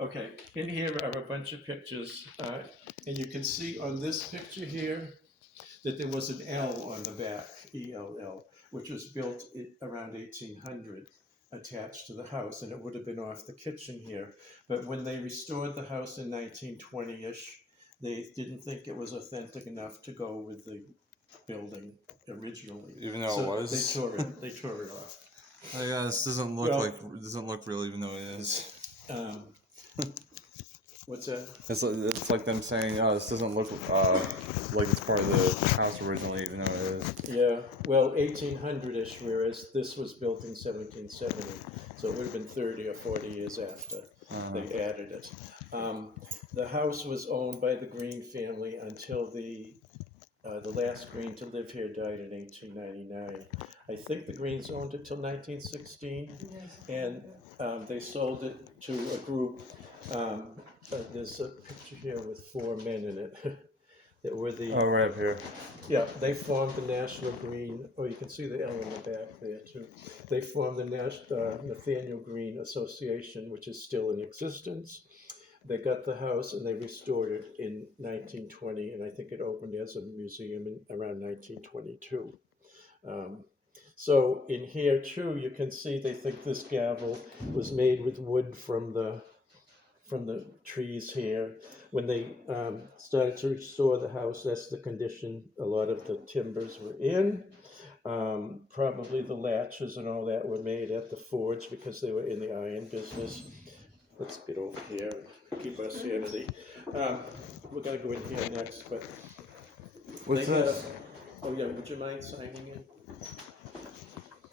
Okay, in here are a bunch of pictures, and you can see on this picture here that there was an L on the back, ELL, which was built around 1800, attached to the house, and it would have been off the kitchen here. But when they restored the house in 1920-ish, they didn't think it was authentic enough to go with the building originally. Even though So it was? They tore it off. Oh, yeah, this doesn't look it doesn't look real, even though it is. What's that? It's like them saying, "Oh, this doesn't look like it's part of the house originally," even though it is. Yeah, well, 1800-ish, whereas this was built in 1770, so it would have been 30 or 40 years after they added it. The house was owned by the Greene family until the last Greene to live here died in 1899. I think the Greenes owned it till 1916, and they sold it to a group. There's a picture here with 4 men in it that were the... Oh, right up here. Yeah, they formed the National Greene, you can see the L in the back there too. They formed the Nathanael Greene Association, which is still in existence. They got the house and they restored it in 1920, and I think it opened as a museum around 1922. So in here too, you can see they think this gavel was made with wood from the trees here. When they started to restore the house, that's the condition a lot of the timbers were in. Probably the latches and all that were made at the forge because they were in the iron business. Let's get over here and keep our sanity. We're going to go in here next, but... What's this? Oh yeah, would you mind signing in?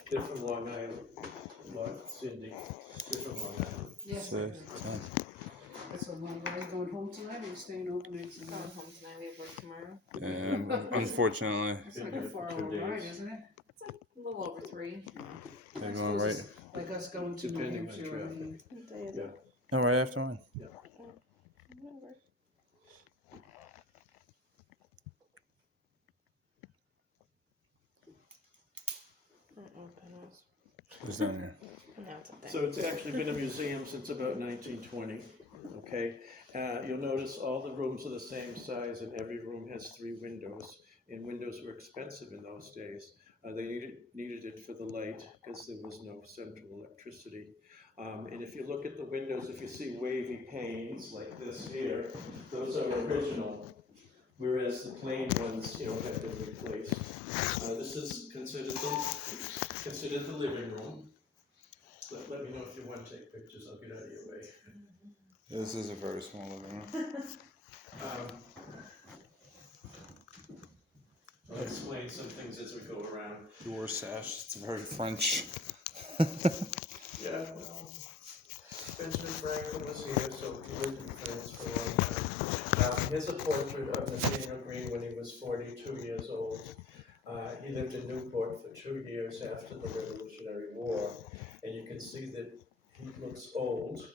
They're from Long Island. Cindy. They're from Long Island. Yes. That's a long way. Going home tonight, or are you staying overnight tonight? Going home tonight. We have work tomorrow. Yeah, unfortunately. It's like a 4-hour ride, isn't it? It's like a little over 3. They're going right. Like us going to New Depending on Hampshire. traffic. Yeah. No, right after one. Yeah. Whatever. I don't know what pen was. It's down here. No, it's up there. So it's actually been a museum since about 1920, okay? You'll notice all the rooms are the same size and every room has 3 windows, and windows were expensive in those days. They needed it for the light because there was no central electricity. And if you look at the windows, if you see wavy panes like this here, those are original, whereas the plain ones, have been replaced. This is considered the living room. Let me know if you want to take pictures. I'll get out of your way. This is a very small living room. I'll explain some things as we go around. Door sash. It's very French. Yeah, well, Benjamin Franklin was here, so he lived in France for a long time. Here's a portrait of Nathanael Greene when he was 42 years old. He lived in Newport for 2 years after the Revolutionary War, and you can see that he looks old,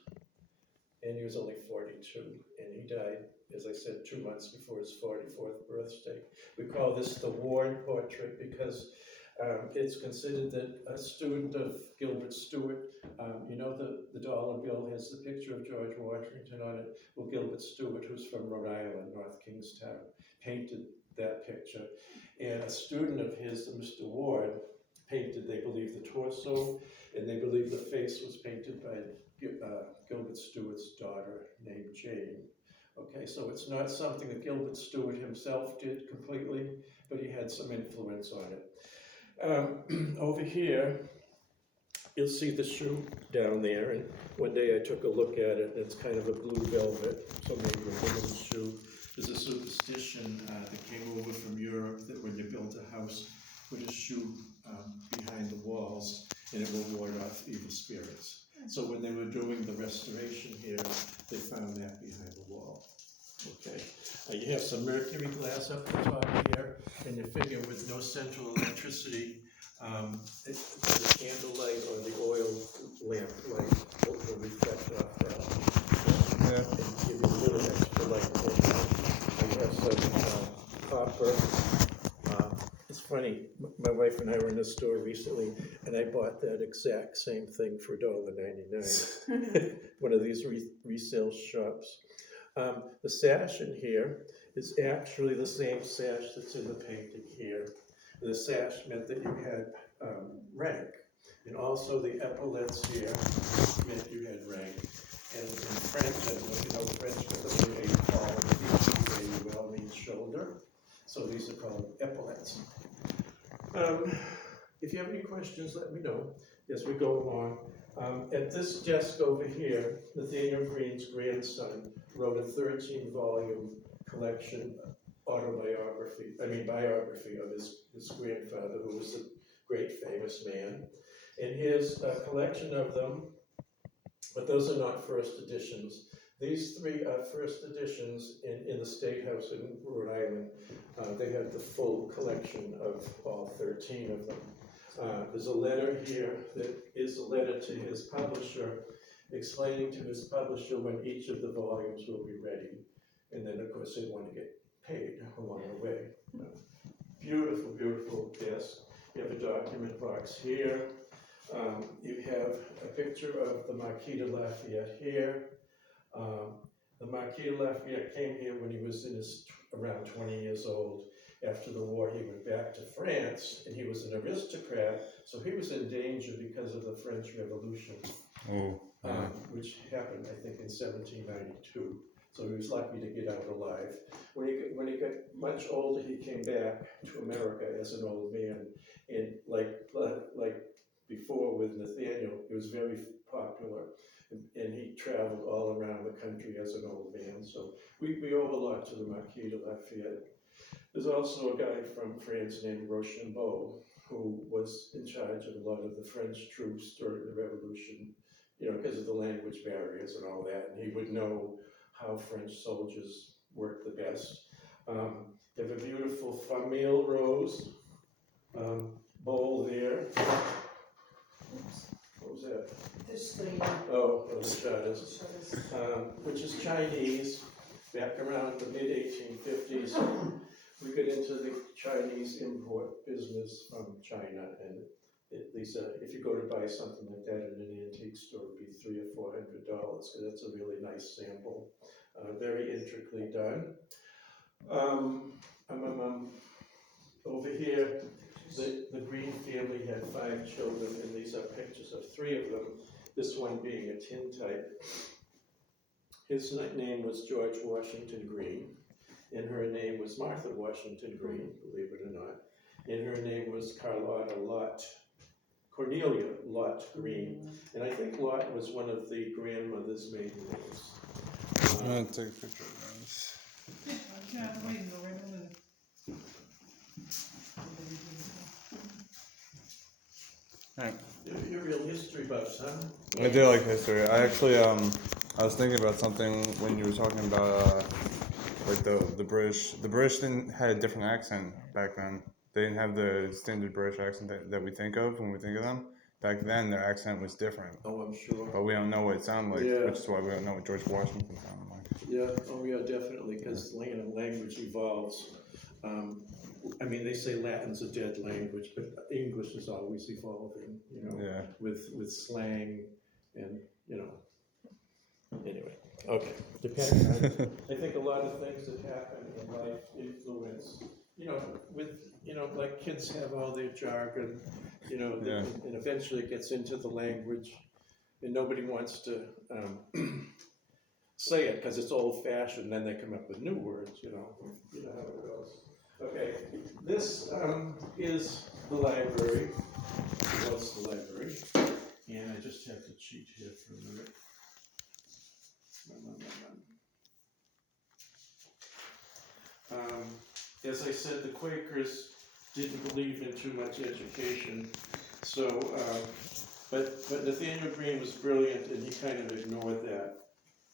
and he was only 42, and he died, as I said, 2 months before his 44th birthday. We call this the worn portrait because it's considered that a student of Gilbert Stuart, the dollar bill has the picture of George Washington on it. Well, Gilbert Stuart, who's from Rhode Island, North Kingstown, painted that picture. And a student of his, Mr. Ward, painted, they believe, the torso, and they believe the face was painted by Gilbert Stuart's daughter named Jane. Okay, so it's not something that Gilbert Stuart himself did completely, but he had some influence on it. Over here, you'll see the shoe down there, and one day I took a look at it, and it's kind of a blue velvet, so maybe a woman's shoe. There's a superstition that came over from Europe that when you build a house, put a shoe behind the walls, and it will ward off evil spirits. So when they were doing the restoration here, they found that behind the wall. Okay, you have some mercury glass up the top here, and you figure with no central electricity, the candle light or the oil lamp light will reflect off that and give you a little extra light. You have some copper. As funny, my wife and I were in a store recently, and I bought that exact same thing for $1.99. One of these resale shops. The sash in here is actually the same sash that's in the painting here. The sash meant that you had rank, and also the epaulets here meant you had rank. And in French, I don't know if you know French, but the word épaule means shoulder. So these are called epaulets. If you have any questions, let me know as we go along. At this desk over here, Nathanael Greene's grandson wrote a 13-volume collection biography of his grandfather, who was a great famous man. And here's a collection of them, but those are not first editions. These three are first editions in the State House in Rhode Island. They have the full collection of all 13 of them. There's a letter here that is a letter to his publisher, explaining to his publisher when each of the volumes will be ready. And then, of course, they want to get paid along the way. Beautiful, beautiful desk. You have a document box here. You have a picture of the Marquis de Lafayette here. The Marquis de Lafayette came here when he was around 20 years old. After the war, he went back to France, and he was an aristocrat, so he was in danger because of the French Revolution, which happened, I think, in 1792. So he was lucky to get out alive. When he got much older, he came back to America as an old man, and like before with Nathaniel, he was very popular, and he traveled all around the country as an old man. So we owe a lot to the Marquis de Lafayette. There's also a guy from France named Rochambeau, who was in charge of a lot of the French troops during the Revolution, because of the language barriers and all that, and he would know how French soldiers worked the best. They have a beautiful famille rose bowl there. What was that? This the The shutters, which is Chinese, back around the mid-1850s. We got into the Chinese import business from China, and if you go to buy something like that in an antique store, it would be $300 or $400, because that's a really nice sample. Very intricately done. Over here, the Greene family had 5 children, and these are pictures of 3 of them, this one being a tintype. His name was George Washington Greene, and her name was Martha Washington Greene, believe it or not, and her name was Cornelia Lott Greene, and I think Lott was one of the grandmother's maiden names. I'm gonna take a picture of this. I can't wait to go right on the. Alright. You're real history buffs, huh? I do like history. I actually, I was thinking about something when you were talking about, like the British. The British had a different accent back then. They didn't have the standard British accent that we think of when we think of them. Back then, their accent was different. Oh, I'm sure. But we don't know what it sounded like, Yeah. which is why we don't know what George Washington sounded like. Yeah, oh yeah, definitely, because language evolves. They say Latin's a dead language, but English is always evolving, Yeah. with slang and, anyway, okay. Depending on, I think a lot of things that happen in life influence, like kids have all their jargon, Yeah. and eventually it gets into the language, and nobody wants to say it because it's old-fashioned, then they come up with new words, you know how it goes. Okay, this is the library. It was the library, and I just have to cheat here for a minute. As I said, the Quakers didn't believe in too much education, so, but Nathanael Greene was brilliant, and he kind of ignored that.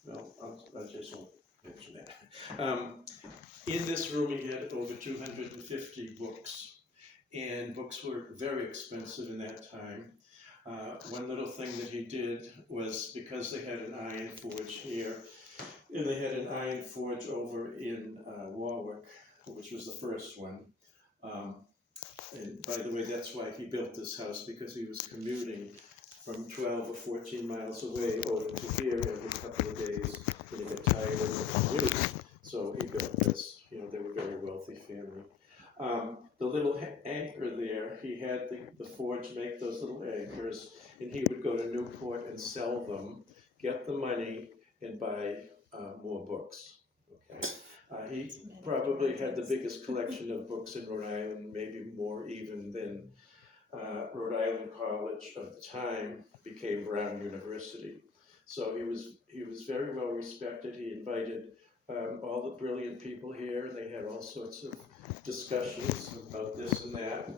No, I just won't mention that. In this room, he had over 250 books, and books were very expensive in that time. One little thing that he did was, because they had an iron forge here, and they had an iron forge over in Warwick, which was the first one, And by the way, that's why he built this house, because he was commuting from 12 or 14 miles away over to here every couple of days, and he got tired of the commute. So he built this. You know, they were a very wealthy family. The little anchor there, he had the forge make those little anchors, and he would go to Newport and sell them, get the money, and buy more books. Okay. He probably had the biggest collection of books in Rhode Island, maybe more even than Rhode Island College of the time became Brown University. So he was very well respected. He invited all the brilliant people here, and they had all sorts of discussions about this and that.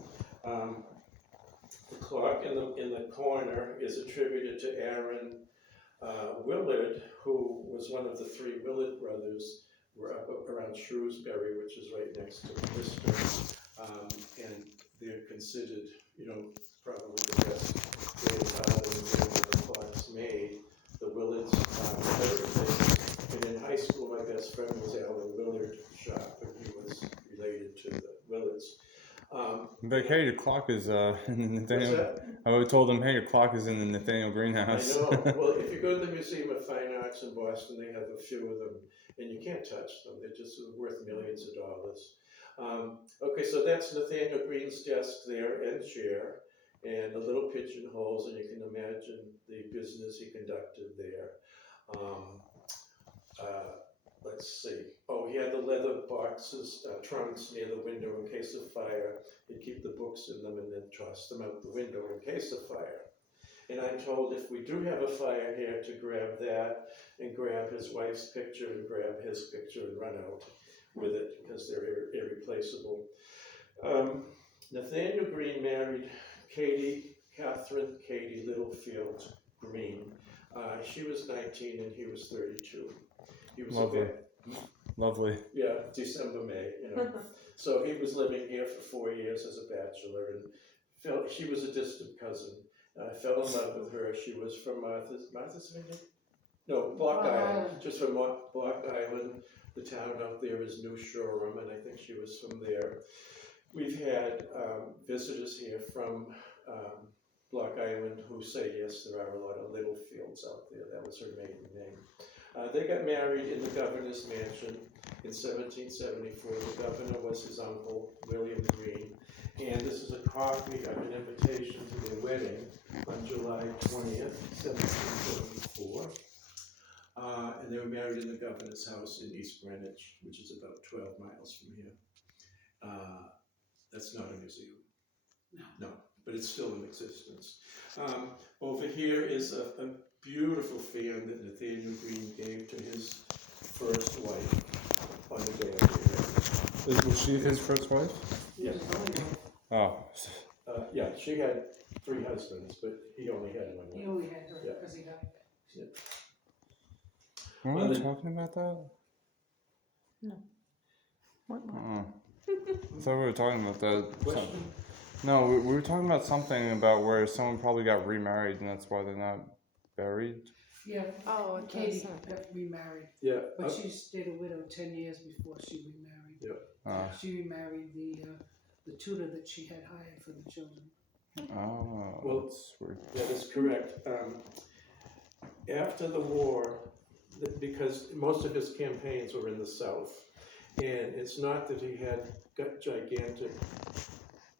The clock in the corner is attributed to Aaron Willard, who was one of the three Willard brothers. We're up around Shrewsbury, which is right next to Worcester, and they're considered, you know, probably the best where the clocks made. The Willards, and in high school, my best friend was Alan Willard shop, and he was related to the Willards. Like, hey, your clock is in the Nathanael. What's I would have told him, hey, your clock is in the Nathanael Greene house. I know. Well, if you go to the Museum of Fine Arts in Boston, they have a few of them, and you can't touch them. They're just worth millions of dollars. Okay, so that's Nathanael Greene's desk there and chair, and the little pigeonholes, and you can imagine the business he conducted there. Let's see. Oh, he had the leather boxes, trunks near the window in case of fire. He'd keep the books in them and then toss them out the window in case of fire. And I'm told if we do have a fire here, to grab that and grab his wife's picture and grab his picture and run out with it, because they're irreplaceable. Nathanael Greene married Catherine Katie Littlefield Greene. She was 19 and he was 32. He was Lovely. Lovely. Yeah, December, May, you know. So he was living here for 4 years as a bachelor, and she was a distant cousin. I fell in love with her. She was from Martha's Vineyard? No, Block Island. Just from Block Island. The town out there is New Shoreham, and I think she was from there. We've had visitors here from Block Island who say, yes, there are a lot of Littlefields out there. That was her maiden name. They got married in the governor's mansion in 1774. The governor was his uncle, William Greene. And this is a copy of an invitation to their wedding on July 20th, 1774. And they were married in the governor's house in East Greenwich, which is about 12 miles from here. That's not a museum. No, but it's still in existence. Over here is a beautiful fan that Nathanael Greene gave to his first wife on the day of their wedding. Was she his first wife? Yes. Oh. Yeah, she had 3 husbands, but he only had one He wife. only had her Yeah. because he died. Were we talking about that? What? I thought we were talking about that. Question? No, we were talking about something about where someone probably got remarried and that's why they're not buried. Yeah. Oh, it Katie doesn't. got remarried, Yeah. but she stayed a widow 10 years before she remarried. She remarried the tutor that she had hired for the children. Oh, Well, that's weird. Yeah, that's correct. After the war, because most of his campaigns were in the South, and it's not that he had got gigantic,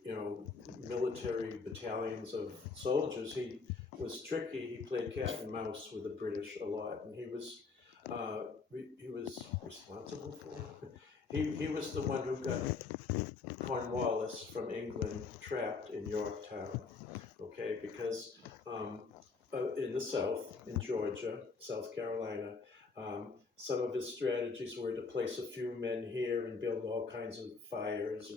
you know, military battalions of soldiers. He was tricky. He played cat and mouse with the British a lot, and he was responsible for it. He was the one who got Cornwallis from England trapped in Yorktown, okay, because in the South, in Georgia, South Carolina, some of his strategies were to place a few men here and build all kinds of fires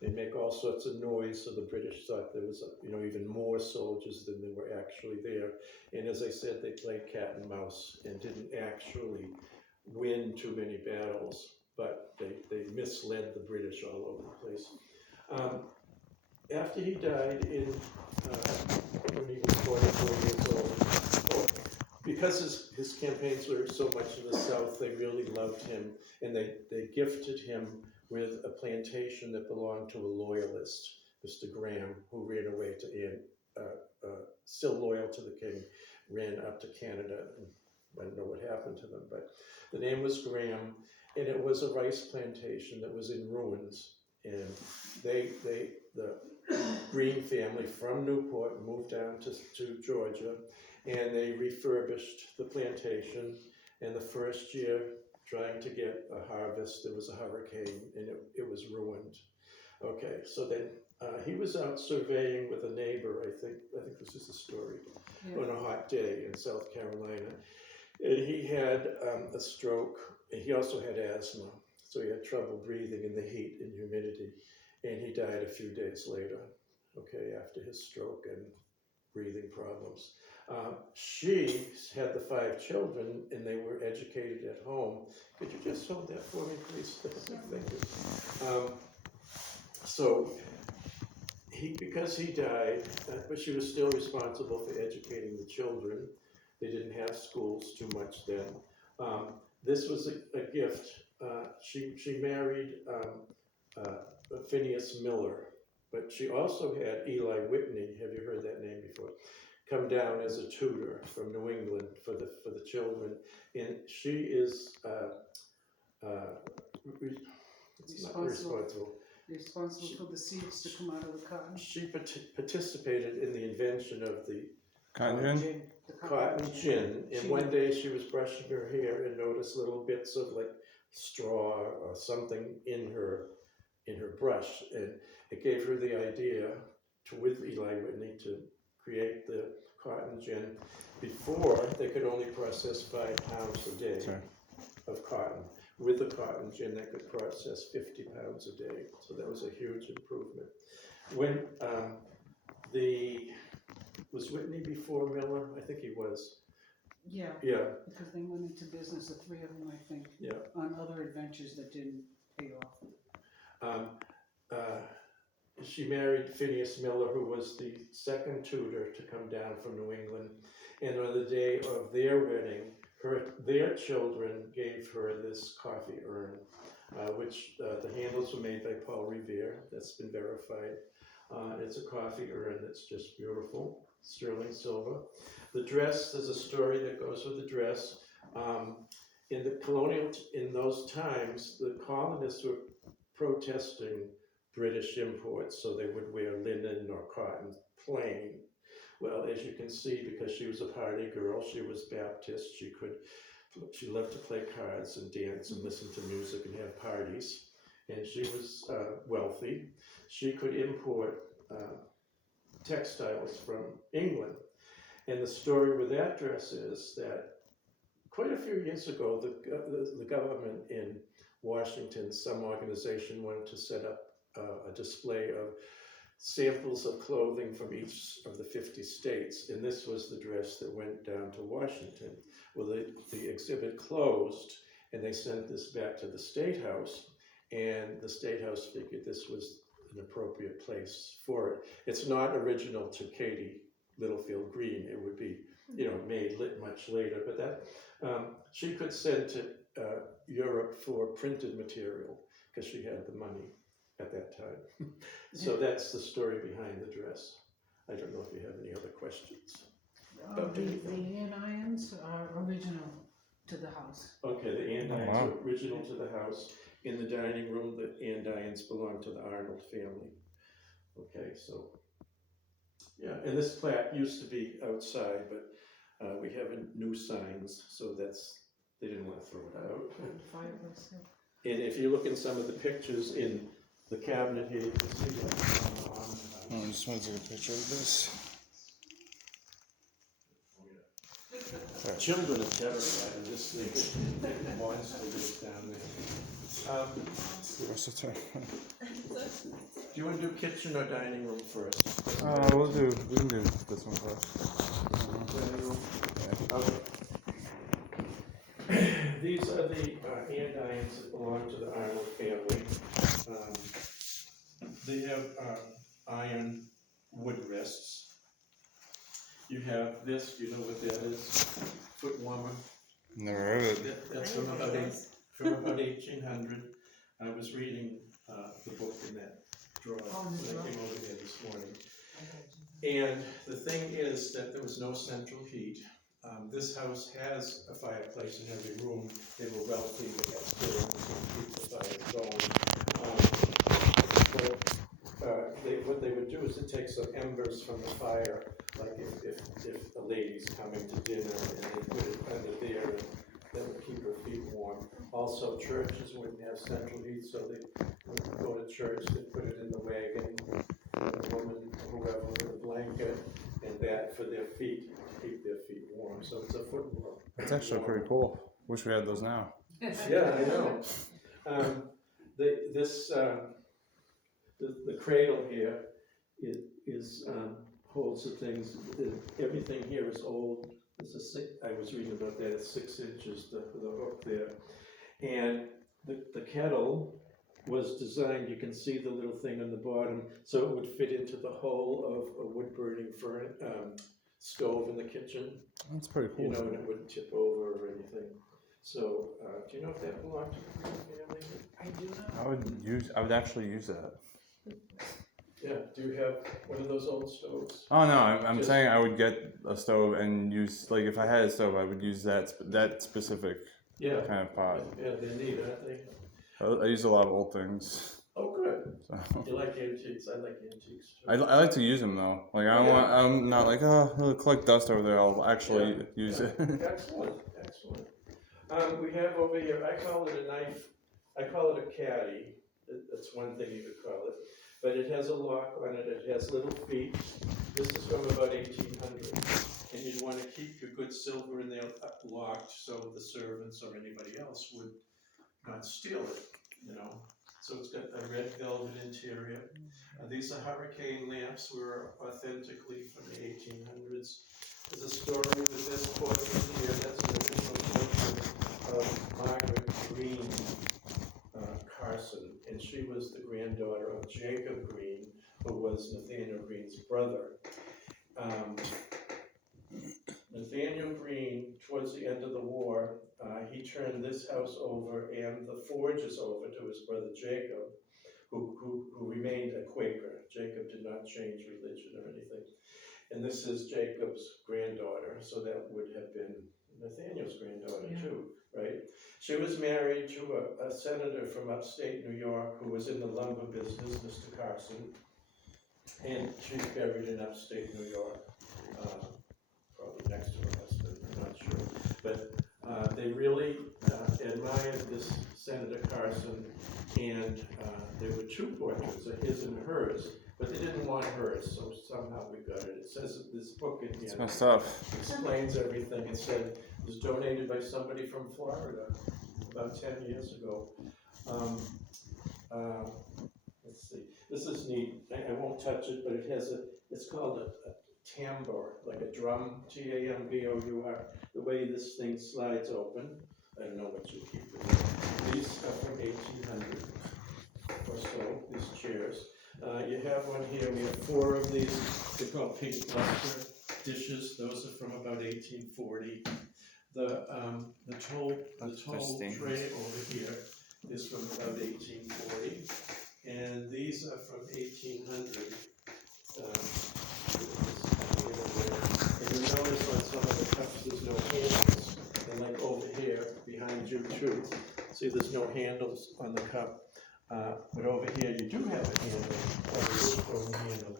and make all sorts of noise, so the British thought there was, you know, even more soldiers than there were actually there. And as I said, they played cat and mouse and didn't actually win too many battles, but they misled the British all over the place. After he died when he was 44 years old, because his campaigns were so much in the South, they really loved him, and they gifted him with a plantation that belonged to a loyalist, Mr. Graham, who ran away to still loyal to the king, ran up to Canada. I don't know what happened to them, but the name was Graham, and it was a rice plantation that was in ruins. And the Greene family from Newport moved down to Georgia, and they refurbished the plantation. And the first year, trying to get a harvest, there was a hurricane, and it was ruined. Okay, so then he was out surveying with a neighbor, I think this is a story, on a hot day in South Carolina. And he had a stroke, and he also had asthma, so he had trouble breathing in the heat and humidity, and he died a few days later, okay, after his stroke and breathing problems. She had the 5 children, and they were educated at home. Could you just hold that for me, please? Thank you. So, because he died, but she was still responsible for educating the children. They didn't have schools too much then. This was a gift. She married Phineas Miller, but she also had Eli Whitney. Have you heard that name before? Come down as a tutor from New England for the children, and she is responsible for the seeds to come out of the cotton. She participated in the invention of the Cotton gin? cotton gin, and one day she was brushing her hair and noticed little bits of like straw or something in her brush, and it gave her the idea with Eli Whitney to create the cotton gin. Before, they could only process 5 pounds a day of cotton. With the cotton gin, they could process 50 pounds a day, so that was a huge improvement. When was Whitney before Miller? I think he was. Yeah. Yeah. Because they went into business, the 3 of them, I think. Yeah. On other adventures that didn't pay off. She married Phineas Miller, who was the second tutor to come down from New England. And on the day of their wedding, their children gave her this coffee urn, which the handles were made by Paul Revere. That's been verified. It's a coffee urn that's just beautiful, sterling silver. The dress, there's a story that goes with the dress. In those times, the colonists were protesting British imports, so they would wear linen or cotton plain. Well, as you can see, because she was a party girl, she was Baptist, she loved to play cards and dance and listen to music and have parties, and she was wealthy. She could import textiles from England. And the story with that dress is that quite a few years ago, the government in Washington, some organization wanted to set up a display of samples of clothing from each of the 50 states, and this was the dress that went down to Washington. Well, the exhibit closed, and they sent this back to the State House, and the State House figured this was an appropriate place for it. It's not original to Katie Littlefield Greene. It would be, made much later, but that she could send to Europe for printed material because she had the money at that time. So that's the story behind the dress. I don't know if you have any other questions. The andirons are original to the house. Okay, the andirons are original to the house. In the dining room, the andirons belong to the Arnold family. Okay, so yeah, and this plaque used to be outside, but we have new signs, so they didn't want to throw it out. And if you look in some of the pictures in the cabinet here, you can see that I just want to take a picture of this. Children are terrified of this thing. Monster that's down there. Do you want to do kitchen or dining room first? We can do this one first. Dining room? Okay. These are the andirons that belong to the Arnold family. They have iron wood rests. You have this, you know what that is? foot warmer. Never heard of it. That's I didn't think this. from about 1800. I was reading the book in that drawer Oh, in the when I drawer. came over here this morning. I got you. And the thing is that there was no central heat. This house has a fireplace in every room. They were wealthy, they had stove to keep the fire going. What they would do is to take some embers from the fire, like if a lady's coming to dinner, and they put it under there, and that would keep her feet warm. Also, churches wouldn't have central heat, so they would go to church, they'd put it in the wagon, a woman, whoever, with a blanket, and that for their feet, to keep their feet warm. So it's a foot warm. That's actually pretty cool. Wish we had those now. Yeah, I know. The cradle here is holds the things. Everything here is old. I was reading about that. It's 6 inches. The hook there, and the kettle was designed. You can see the little thing on the bottom, so it would fit into the hole of a wood burning stove in the kitchen. That's pretty cool. You know, and it wouldn't tip over or anything. So, do you know if that belonged to the Greene family? I do not. I would actually use that. Yeah, do you have one of those old stoves? Oh no, I'm saying I would get a stove and use, like, if I had a stove, I would use that specific Yeah. kind of pot. Yeah, they're neat, aren't they? I use a lot of old things. Oh, good. So. You like antiques? I like antiques too. I like to use them though. Like I'm not like, oh, I'll collect dust over there. I'll actually use it. Excellent, excellent. We have over here, I call it a knife, I call it a caddy. That's one thing you could call it. But it has a lock on it, it has little feet. This is from about 1800. And you'd want to keep your good silver in there locked so the servants or anybody else would not steal it, you know. So it's got a red velvet interior. These are hurricane lamps, were authentically from the 1800s. There's a story with this portrait here, that's an original portrait of Margaret Greene Carson, and she was the granddaughter of Jacob Greene, who was Nathanael Greene's brother. Nathanael Greene, towards the end of the war, he turned this house over and the forges over to his brother Jacob, who remained a Quaker. Jacob did not change religion or anything. And this is Jacob's granddaughter, so that would have been Nathaniel's granddaughter too, right? She was married to a senator from upstate New York who was in the lumber business, Mr. Carson, and she's buried in upstate New York, probably next to her husband, I'm not sure. But they really admired this Senator Carson, and there were 2 portraits, his and hers, but they didn't want hers, so somehow we got it. It says that this book in here It's messed up. explains everything. It said it was donated by somebody from Florida about 10 years ago. Let's see. This is neat. I won't touch it, but it has it's called a tambour, like a drum, T-A-M-B-O-U-R. The way this thing slides open. I don't know what you keep it in. These are from 1800 or so, these chairs. You have one here, we have 4 of these, they're called pink luster dishes, those are from about 1840. The toll tray over here is from about 1840, and these are from 1800. And you'll notice on some of the cups there's no handles, and like over here, behind you too, see there's no handles on the cup. But over here you do have a handle, over the handle.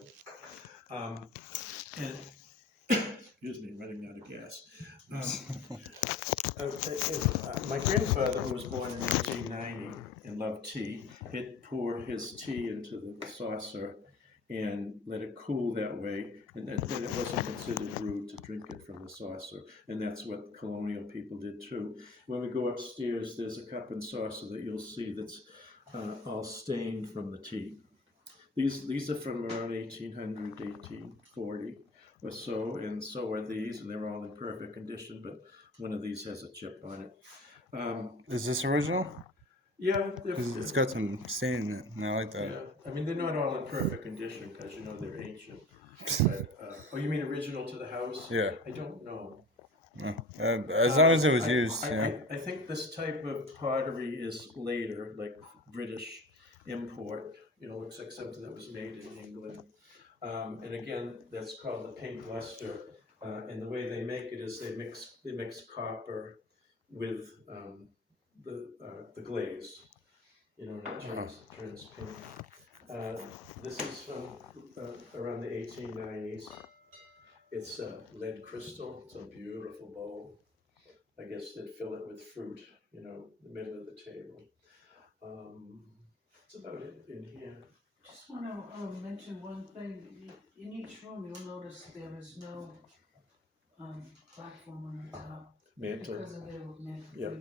And excuse me, I'm running out of gas. My grandfather, who was born in 1890 and loved tea, he'd pour his tea into the saucer and let it cool that way, and then it wasn't considered rude to drink it from the saucer, and that's what colonial people did too. When we go upstairs, there's a cup and saucer that you'll see that's all stained from the tea. These are from around 1800, 1840 or so, and so are these, and they're all in perfect condition, but one of these has a chip on it. Is this original? Yeah, Because it's got some stain in it, and I like that. yeah. I mean, they're not all in perfect condition because you know they're ancient. But, oh, you mean original to the house? Yeah. I don't know. As long as it was used, I think this type of pottery is later, like British import, looks like something that was made in England. And again, that's called the pink luster. And the way they make it is they mix copper with the glaze, and it turns pink. This is from around the 1890s. It's lead crystal. It's a beautiful bowl. I guess they'd fill it with fruit, in the middle of the table. That's about it in here. Just want to mention one thing. In each room, you'll notice there is no platform on the top. Mantle. Because of their mantle. Yep.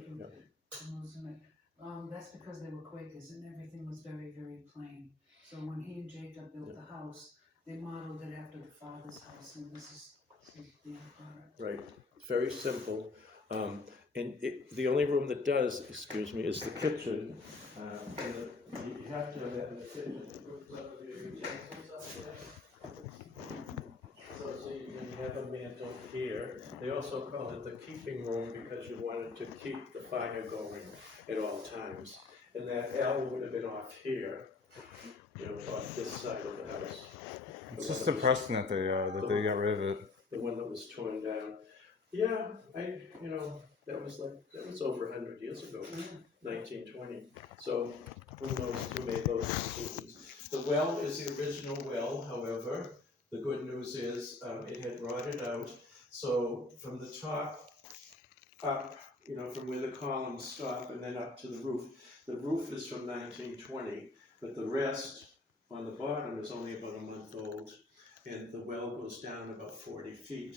That's because they were Quakers and everything was very, very plain. So when he and Jacob built the house, they modeled it after the father's house, and this is the product. Right. Very simple. And the only room that does, is the kitchen. You have to have that in the kitchen to put some of your utensils up there. So you can have a mantle here. They also call it the keeping room because you wanted to keep the fire going at all times. And that L would have been off here, off this side of the house. it's just depressing that they got rid of it. The one that was torn down. Yeah, that was over 100 years ago, 1920. So who knows who made those decisions. The well is the original well, however. The good news is it had rotted out. So from the top up, from where the columns stop and then up to the roof is from 1920, but the rest on the bottom is only about a month old. And the well goes down about 40 feet.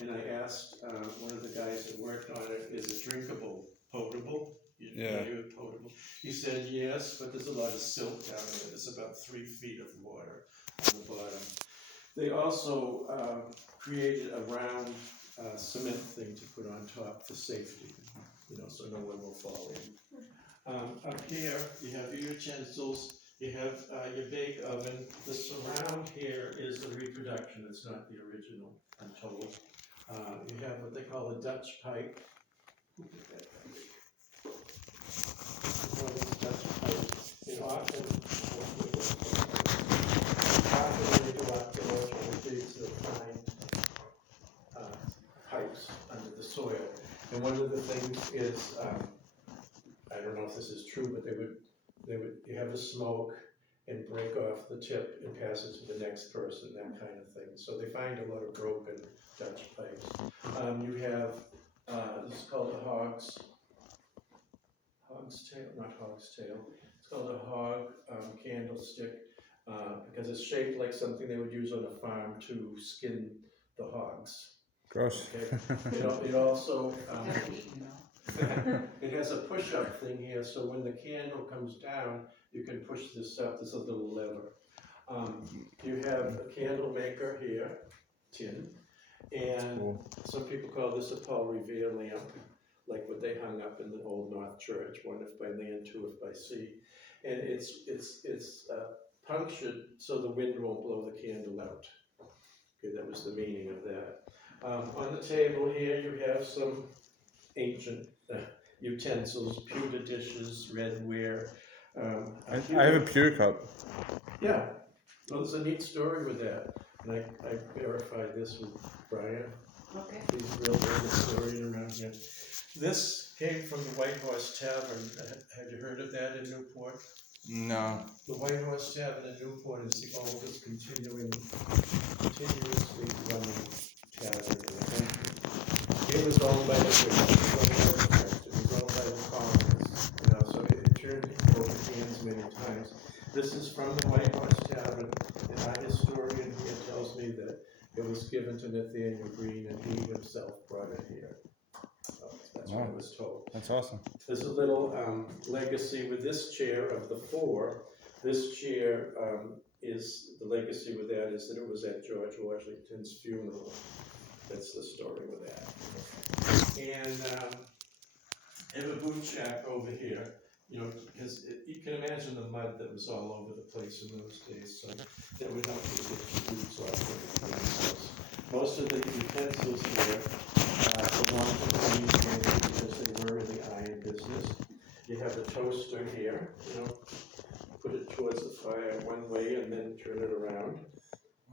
And I asked one of the guys that worked on it, is it drinkable, potable? Potable. He said yes, but there's a lot of silt down in it. There's about 3 feet of water on the bottom. They also created a round cement thing to put on top for safety, so no one will fall in. Up here, you have your utensils. You have your bake oven. The surround here is the reproduction. It's not the original, I'm told. You have what they call a Dutch pipe. Who did that? Dutch pipe. And often when you go outdoors, these are fine pipes under the soil. And one of the things is, I don't know if this is true, but you have the smoke and break off the tip and pass it to the next person, that kind of thing. So they find a lot of broken Dutch pipes. You have, this is called a hog's tail, not hog's tail. It's called a hog candlestick because it's shaped like something they would use on a farm to skin the hogs. Gross. Okay. It also, it has a push-up thing here, so when the candle comes down, you can push this up. There's a little lever. You have a candle maker here, tin, and some people call this a Paul Revere lamp, like what they hung up in the Old North Church, one if by land, two if by sea. And it's punctured so the wind won't blow the candle out. Okay, that was the meaning of that. On the table here, you have some ancient utensils, pewter dishes, redware. I have a pewter cup. Yeah, well, there's a neat story with that, and I verified this with Brian. Okay. He's a real good historian around here. This came from the White Horse Tavern. Have you heard of that in Newport? No. The White Horse Tavern in Newport is the oldest continuously running tavern in the country. It was owned by the British. It was owned by the colonists. So it turned over hands many times. This is from the White Horse Tavern, and our historian here tells me that it was given to Nathanael Greene, and he himself brought it here. That's what I was told. That's awesome. There's a little legacy with this chair of the 4. This chair is, the legacy with that is that it was at George Washington's funeral. That's the story with that. And I have a boot jack over here, because you can imagine the mud that was all over the place in those days, so that would help you get your boots off of the house. Most of the utensils here belong to the Green family because they were in the iron business. You have a toaster here, you know, put it towards the fire one way and then turn it around,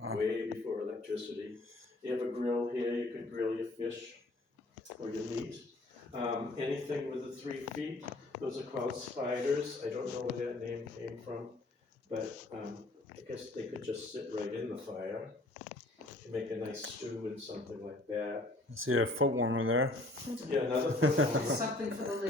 Wow. way before electricity. You have a grill here, you could grill your fish or your meat. Anything with the 3 feet, those are called spiders. I don't know where that name came from, but I guess they could just sit right in the fire. You make a nice stew and something like that. I see a foot warmer there. Yeah, another foot warmer. Something for the ladies.